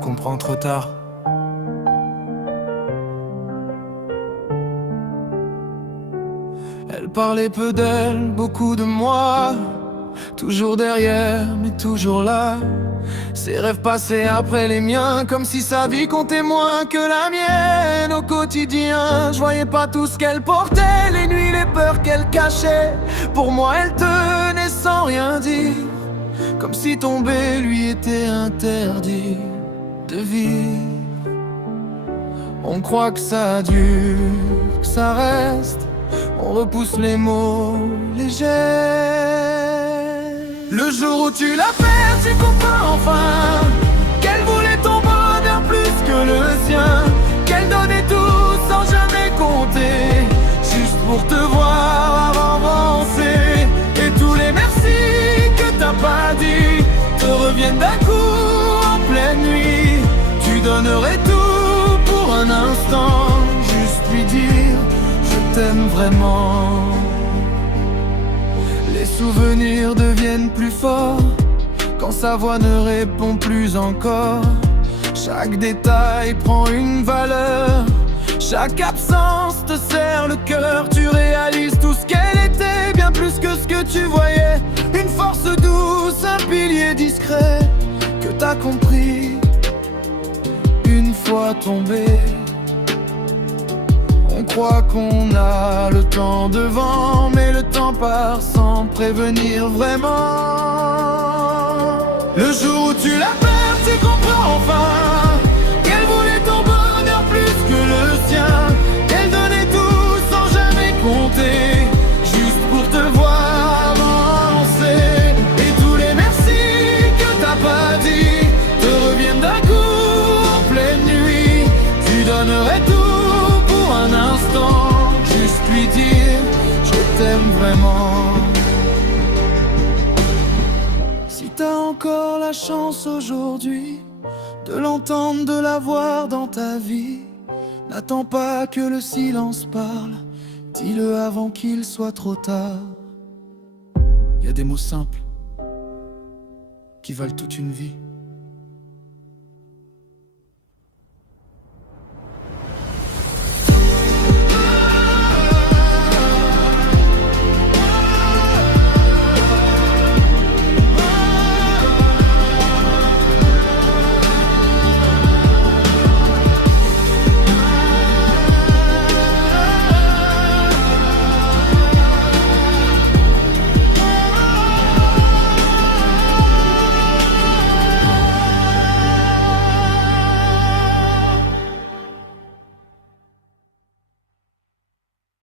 comprend trop tard. Elle parlait peu d'elle, beaucoup de moi. Toujours derrière, mais toujours là. Ses rêves passaient après les miens, comme si sa vie comptait moins que la mienne. Au quotidien, je voyais pas tout ce qu'elle portait, les nuits, les peurs qu'elle cachait. Pour moi, elle tenait sans rien dire, comme si tomber lui était interdit de vivre. On croit que ça dure, que ça reste. On repousse les mots légers. Le jour où tu la perds, tu comprends enfin qu'elle voulait ton bonheur plus que le sien, qu'elle donnait tout sans jamais compter, juste pour te voir avancer. Et tous les merci que t'as pas dit te reviennent d'un coup en pleine nuit. Tu donnerais tout pour un instant, juste lui dire je t'aime vraiment. Les souvenirs deviennent plus forts quand sa voix ne répond plus encore. Chaque détail prend une valeur, chaque absence te serre le cœur. Tu réalises tout ce qu'elle était, bien plus que ce que tu voyais. Une force douce, un pilier discret que t'as compris une fois tombé. On croit qu'on a le temps devant, mais le temps part sans prévenir vraiment. Le jour où tu la perds, tu comprends enfin qu'elle voulait ton bonheur plus que le sien, qu'elle donnait tout sans jamais compter, juste pour te voir avancer. Et tous les merci que t'as pas dit te reviennent d'un coup en pleine nuit. Tu donnerais tout un instant, juste lui dire je t'aime vraiment. Si t'as encore la chance aujourd'hui de l'entendre, de la voir dans ta vie, n'attends pas que le silence parle, dis-le avant qu'il soit trop tard. Y a des mots simples qui valent toute une vie.